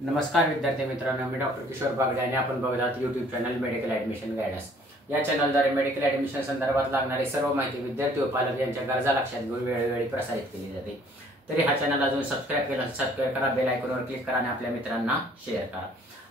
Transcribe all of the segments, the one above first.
नमस्कार विद्यार्थी मित्रांनो, मी डॉक्टर किशोर बागडे आणि आपण बघत आहात YouTube channel medical admission guidance. या चॅनलद्वारे मेडिकल ॲडमिशन संदर्भात लागणारी सर्व माहिती विद्यार्थी व पालक यांच्या गरजा लक्षात घेऊन वेळोवेळी प्रसारित केली जाते। तरी हा चॅनल अजून सबस्क्राइब केला सबस्क्राइब करा, बेल आयकॉनवर क्लिक करा आणि आपल्या मित्रांना शेअर करा।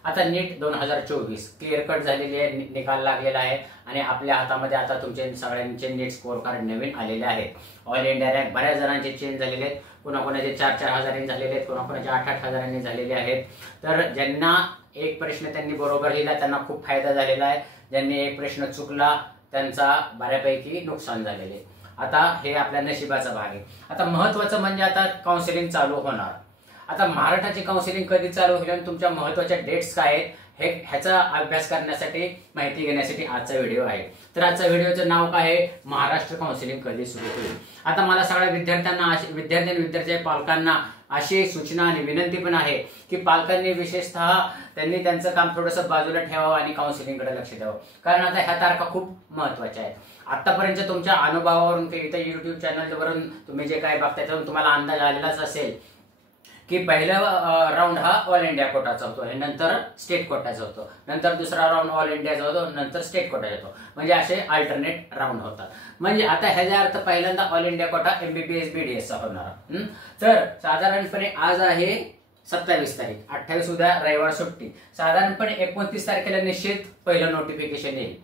आता नीट 2024 क्लिअर कट झालेली आहे, निकाल लागलेला आहे आणि आपल्या हातामध्ये आता तुमचे सगळ्यांचे नीट स्कोर कार्ड नवीन आलेले आहेत। ऑल इंडिया रँक बऱ्याच जणांचे चेंज झालेले आहेत, कोणाकोणाचे 4-4 हजारांनी झालेले आहेत, कोणाकोणाचे 8-8 हजारांनी झालेले आहेत। तर ज्यांना एक प्रश्न त्यांनी बरोबर लिहिला त्यांना खूप फायदा झालेला आहे, ज्यांनी एक प्रश्न चुकला त्यांचा बऱ्यापैकी नुकसान झालेले। आता हे आपल्या नशिबाचा भाग आहे। आता महत्त्वाचं म्हणजे आता काउन्सिलिंग चालू होणार। आता महाराष्ट्राची काउन्सिलिंग कधी चालू होईल आणि तुमच्या महत्त्वाच्या डेट्स काय आहेत ह्याचा अभ्यास करण्यासाठी माहिती घेण्यासाठी आजचा व्हिडिओ आहे। तर आजच्या व्हिडिओचं नाव काय आहे, महाराष्ट्र काउन्सिलिंग कधी सुरू होईल। आता मला सगळ्या विद्यार्थ्यांना विद्यार्थ्यांच्या पालकांना अशी सूचना आणि विनंती पण आहे की पालकांनी विशेषतः त्यांनी त्यांचं काम थोडंसं बाजूला ठेवावं आणि काउन्सिलिंगकडे लक्ष द्यावं, कारण आता ह्या तारखा खूप महत्त्वाच्या आहेत। आतापर्यंत तुमच्या अनुभवावरून इथं युट्यूब चॅनलवरून तुम्ही जे काय बघताय त्यातून तुम्हाला अंदाज आलेलाच असेल की पहिला राऊंड हा ऑल इंडिया कोटाचा होतो आणि नंतर स्टेट कोटाचा होतो, नंतर दुसरा राऊंड ऑल इंडियाचा होतो, नंतर स्टेट कोटाचा होतो, म्हणजे असे अल्टरनेट राऊंड होतात। म्हणजे आता ह्याचा अर्थ पहिल्यांदा all India quota MBBS BDS चा होणार। तर साधारणपणे आज आहे 27 तारीख, 28 उद्या रविवार सुट्टी, साधारणपणे 29 तारखेला निश्चित पहिलं नोटिफिकेशन येईल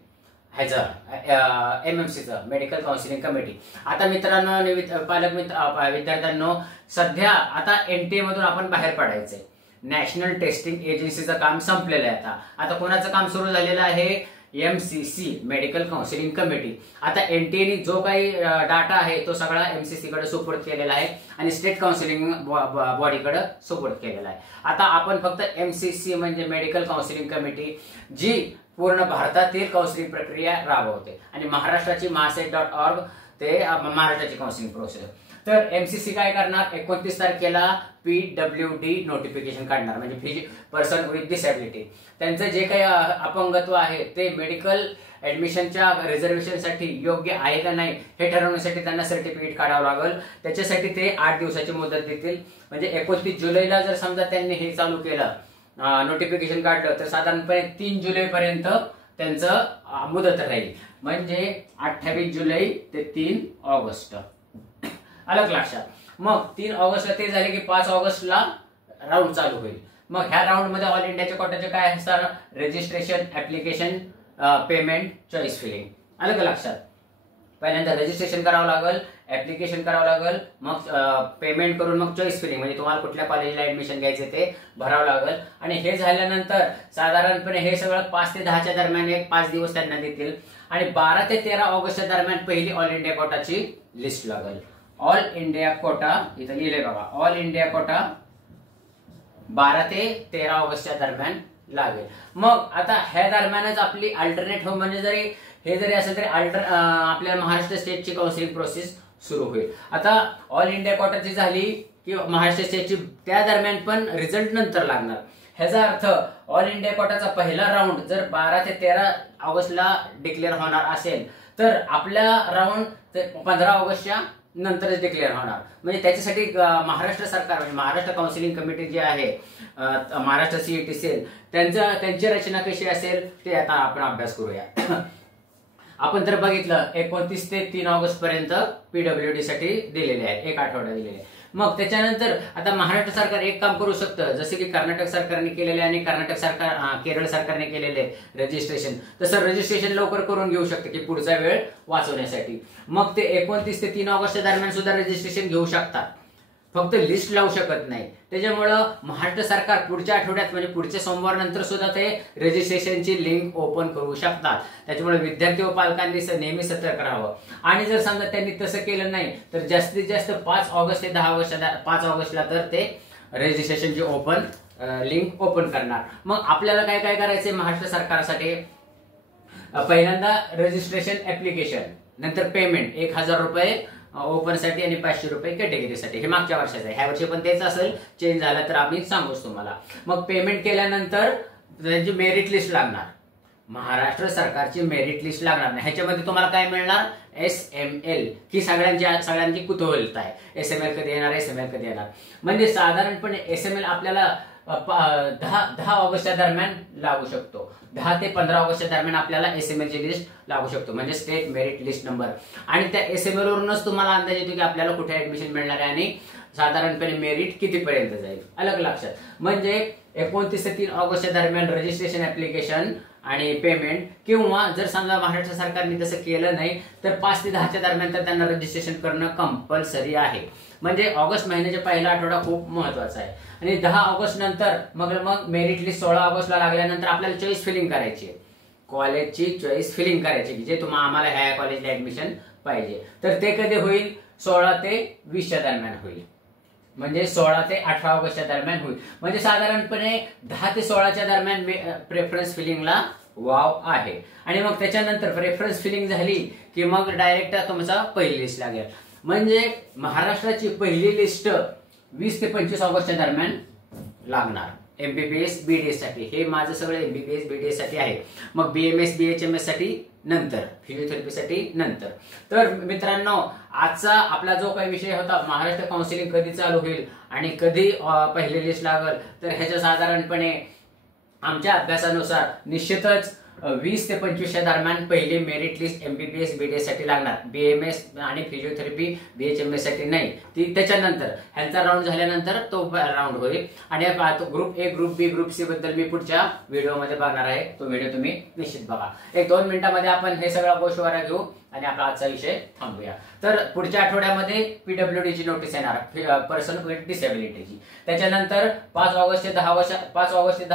ह्याचं MMCचं मेडिकल काउन्सिलिंग कमिटी। आता मित्रांनो पालक विद्यार्थ्यांनो, सध्या आता NTA मधून आपण बाहेर पडायचंय, नॅशनल टेस्टिंग एजन्सीचं काम संपलेलं आहे। आता कोणाचं काम सुरू झालेलं आहे, MCC मेडिकल काउन्सिलिंग कमिटी। आता NTA ने जो काही डाटा आहे तो सगळा MCC कडे सुपूर्द केलेला आहे आणि स्टेट काउन्सिलिंग बॉडीकडे सुपूर्द केलेला आहे। आता आपण फक्त MCC म्हणजे मेडिकल काउन्सिलिंग कमिटी जी पूर्ण भारतातील काउन्सिलिंग प्रक्रिया राबवते आणि महाराष्ट्राची महासेट.org ते महाराष्ट्राची काउन्सिलिंग प्रोसेस। तर MCC काय करणार, 29 तारखेला PWD नोटिफिकेशन काढणार, म्हणजे पर्सन विथ डिसॅबिलिटी। त्यांचं जे काही अपंगत्व आहे ते मेडिकल ऍडमिशनच्या रिझर्वेशनसाठी योग्य आहे का नाही हे ठरवण्यासाठी त्यांना सर्टिफिकेट काढावं लागेल। त्याच्यासाठी ते 8 दिवसाची मुदत देतील, म्हणजे 29 जुलैला जर समजा त्यांनी हे चालू केलं नोटिफिकेशन काढलं तर साधारणपणे 3 जुलै पर्यंत त्यांचं मुदत राहील, म्हणजे 28 जुलै ते 3 ऑगस्ट। अलग लक्षात। मग 3 ऑगस्टला ते झाले की 5 ऑगस्टला राऊंड चालू होईल। मग ह्या राऊंड मध्ये ऑल इंडियाच्या कोटाचे काय असणार, registration, application, payment, choice filling. अलग लक्षात। पहिल्यांदा रजिस्ट्रेशन करावं लागेल, ऍप्लिकेशन करावं लागेल, मग पेमेंट करून मग चॉईस फिलिंग म्हणजे तुम्हाला कुठल्या कॉलेजला ऍडमिशन घ्यायचे ते भरावं लागेल। आणि हे झाल्यानंतर साधारणपणे हे सगळं 5 ते 10च्या दरम्यान एक 5 दिवस त्यांना देतील आणि 12 ते 13 ऑगस्टच्या दरम्यान पहिली ऑल इंडिया कोटाची लिस्ट लागेल। ऑल इंडिया कोटा इथं लिहिले बघा, ऑल इंडिया कोटा 12 ते 13 ऑगस्टच्या दरम्यान लागेल। मग आता ह्या दरम्यानच आपली अल्टरनेट म्हणजे जरी असेल तरी आपल्या महाराष्ट्र स्टेटची काउन्सिलिंग प्रोसेस सुरू होईल। आता ऑल इंडिया कोटाची झाली की महाराष्ट्र स्टेटची त्या दरम्यान पण रिझल्ट नंतर लागणार। ह्याचा अर्थ ऑल इंडिया कोटाचा पहिला राऊंड जर 12 ते 13 ऑगस्टला डिक्लेअर होणार असेल तर आपला राऊंड 15 ऑगस्टच्या नंतरच डिक्लेअर होणार। म्हणजे त्याच्यासाठी महाराष्ट्र सरकार म्हणजे महाराष्ट्र काउन्सिलिंग कमिटी जी आहे, महाराष्ट्र CET सेल, त्यांची रचना कशी असेल ते आता आपण अभ्यास करूया। आपण तर बघितलं 29 ते 3 ऑगस्ट पर्यंत PWD साठी दिलेले आहेत, एक आठवडा दिलेले आहे। मग त्याच्यानंतर आता महाराष्ट्र सरकार एक काम करू शकतं, जसे की कर्नाटक सरकारने केलेले आणि केरळ सरकारने केलेले रजिस्ट्रेशन, तसं रजिस्ट्रेशन लवकर करून घेऊ शकते की पुढचा वेळ वाचवण्यासाठी। मग ते 29 ते 3 ऑगस्टच्या दरम्यान सुद्धा रजिस्ट्रेशन घेऊ शकतात, फक्त लिस्ट लावू शकत नाही। त्याच्यामुळं महाराष्ट्र सरकार पुढच्या आठवड्यात म्हणजे पुढच्या सोमवार नंतर सुद्धा ते रजिस्ट्रेशनची लिंक ओपन करू शकतात। त्याच्यामुळे विद्यार्थी व पालकांनी नेहमी सतर्क राहावं आणि जर समजा त्यांनी तसं केलं नाही तर जास्तीत जास्त 5 ऑगस्ट ते 10 ऑगस्ट 5 ऑगस्टला तर ते रजिस्ट्रेशनची लिंक ओपन करणार। मग आपल्याला काय काय करायचंय महाराष्ट्र सरकारसाठी, पहिल्यांदा रजिस्ट्रेशन ऍप्लिकेशन, नंतर पेमेंट 1000 रुपये ओपन साठी आणि 500 रुपये कॅटेगरीसाठी। हे मागच्या वर्षाचं आहे, ह्या वर्षी पण तेच असेल, चेंज झाला तर आम्ही सांगूच तुम्हाला। मग पेमेंट केल्यानंतर त्यांची मेरिट लिस्ट लागणार, महाराष्ट्र सरकारची मेरिट लिस्ट लागणार नाही। ह्याच्यामध्ये तुम्हाला काय मिळणार, SML ही सगळ्यांची कुतूहलता आहे, SML कधी येणार, SML कधी येणार। म्हणजे साधारणपणे SML आपल्याला 10 ऑगस्टच्या दरम्यान लागू शकतो. 10 ते 15 ऑगस्टच्या दरम्यान आपल्याला एसएमएल ची लिस्ट लागू शकतो, म्हणजे स्टेट मेरिट लिस्ट नंबर. आणि त्या एसएमएल वरूनच तुम्हाला अंदाज येतो की आपल्याला कुठे ऍडमिशन मिळणार आहे आणि साधारणपणे मेरिट कितीपर्यंत जाईल. अलग लक्षात. म्हणजे 29 ते 3 ऑगस्टच्या दरम्यान रजिस्ट्रेशन ऍप्लिकेशन आणि पेमेंट, किंवा जर समजा महाराष्ट्र सरकारने तसं केलं नाही तर 5 ते 10च्या दरम्यान तर त्यांना रजिस्ट्रेशन करणं कंपल्सरी आहे. म्हणजे ऑगस्ट महिन्याचा पहिला आठवडा खूप महत्वाचा आहे. आणि 10 ऑगस्ट नंतर मग मेरिट लिस्ट 16 ऑगस्टला लागल्यानंतर आपल्याला चॉईस फिलिंग करायची आहे, कॉलेजची चॉईस फिलिंग करायची की जे तुम्हाला आम्हाला ह्या कॉलेजला ऍडमिशन पाहिजे. तर ते कधी होईल? 16 ते 20च्या दरम्यान होईल. म्हणजे 16 ते 18 ऑगस्टच्या दरम्यान होईल. म्हणजे साधारणपणे 10 ते 16च्या दरम्यान प्रेफरन्स फिलिंगला वाव आहे. आणि मग त्याच्यानंतर प्रेफरन्स फिलिंग झाली की मग डायरेक्ट तुमचा पहिली लिस्ट लागेल. म्हणजे महाराष्ट्राची पहिली लिस्ट 20 ते 25 ऑगस्टच्या दरम्यान लागणार एमबीबीएस बीडीएस साठी. हे माझं सगळं एमबीबीएस बीडीएस साठी आहे. मग बीएमएस बीएचएमएस साठी नंतर, फिजिओथेरपी साठी नंतर. तर मित्रांनो, आजचा आपला जो काही विषय होता महाराष्ट्र काउन्सिलिंग कधी चालू होईल आणि कधी पहिली लिस्ट लागल, तर ह्याच्या साधारणपणे आमच्या अभ्यासानुसार निश्चितच 20 ते 25च्या दरम्यान पहिली मेरिट लिस्ट एमबीबीएस बीडीएस साठी लागणार. बीएमएस आणि फिजिओथेरपी बीएचएमएस साठी नाही. ती त्याच्यानंतर ह्यांचा राऊंड झाल्यानंतर तो राऊंड होईल. आणि group A, group B, group C बद्दल मी पुढच्या व्हिडिओमध्ये बघणार आहे. तो व्हिडिओ तुम्ही निश्चित बघा. 1-2 मिनिटांमध्ये आपण हे सगळ्या गोष्टीवर घेऊ आणि आपला आजचा विषय थांबूया. तर पुढच्या आठवड्यामध्ये पीडब्ल्यूडी ची नोटीस येणार, पर्सन विथ डिसेबिलिटीची. त्याच्यानंतर 5 ऑगस्ट ते 10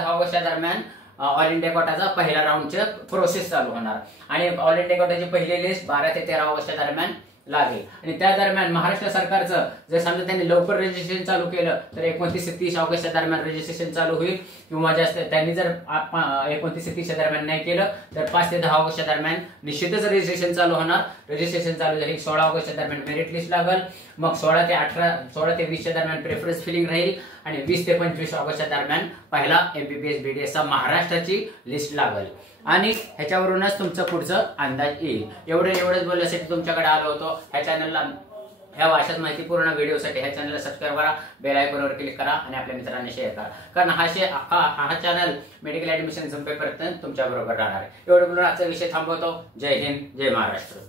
ऑगस्टच्या दरम्यान ऑल इंडिया कोटाचा पहिला राऊंडचे प्रोसेस चालू होणार. आणि ऑल इंडिया कोटाची पहिली लिस्ट 12 ते 13 ऑगस्टच्या दरम्यान लागेल. आणि त्या दरम्यान महाराष्ट्र सरकारचं जर समजा त्यांनी लवकर रजिस्ट्रेशन चालू केलं तर 29 ते 30 ऑगस्टच्या दरम्यान रजिस्ट्रेशन चालू होईल. किंवा जास्त त्यांनी जर 29 ते 30च्या दरम्यान नाही केलं तर 5 ते 10 ऑगस्टच्या दरम्यान निश्चितच रजिस्ट्रेशन चालू होणार. रजिस्ट्रेशन चालू झाली 16 ऑगस्टच्या दरम्यान मेरिट लिस्ट लागल. मग 16 ते 20च्या दरम्यान प्रेफरन्स फिलिंग राहील. आणि 20 ते 25 ऑगस्टच्या दरम्यान पहिला एमबीबीएस बीडीएसचा महाराष्ट्राची लिस्ट लागल. आणि ह्याच्यावरूनच तुमचं पुढचं अंदाज येईल. एवढंच बोलण्यासाठी तुमच्याकडे आलो होतो. ह्या चॅनलला ह्या अशाच माहितीपूर्ण व्हिडिओसाठी ह्या चॅनलला सबस्क्राईब करा, बेल आयकॉनवर क्लिक करा आणि आपल्या मित्रांना शेअर करा. कारण हा चॅनल मेडिकल ऍडमिशन संपेपर्यंत तुमच्या बरोबर राहणार आहे. एवढं बोलून आजचा विषय थांबवतो. जय हिंद, जय महाराष्ट्र.